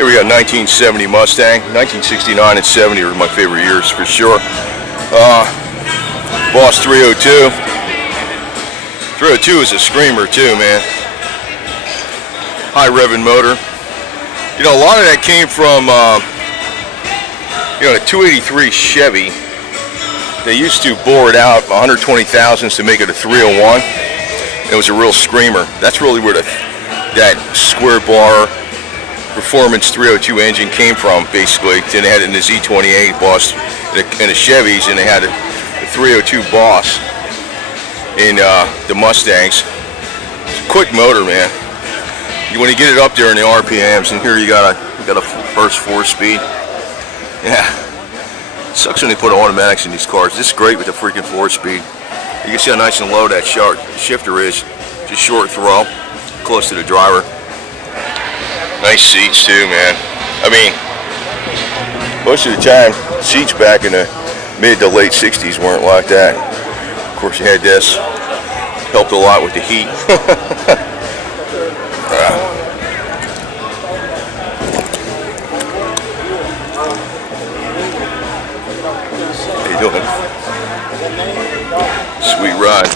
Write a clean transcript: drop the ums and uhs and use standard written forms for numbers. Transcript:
Here we got 1970 Mustang. 1969 and 70 are my favorite years for sure. Boss 302. 302 is a screamer too, man. High revving motor. You know, a lot of that came from a 283 Chevy. They used to bore it out 120 thousandths to make it a 301. It was a real screamer. That's really where that square bar performance 302 engine came from, basically. Then they had it in the Z28 Boss and the Chevys, and they had the 302 Boss in the Mustangs. Quick motor, man. When you get it up there in the RPMs, and here you got a first 4-speed. Yeah, sucks when they put automatics in these cars. This is great with the freaking 4-speed. You can see how nice and low that shifter is. Just short throw, close to the driver. Nice seats too, man. I mean, most of the time, seats back in the mid to late 60s weren't like that. Of course, you had this. Helped a lot with the heat. How you doing? Sweet ride.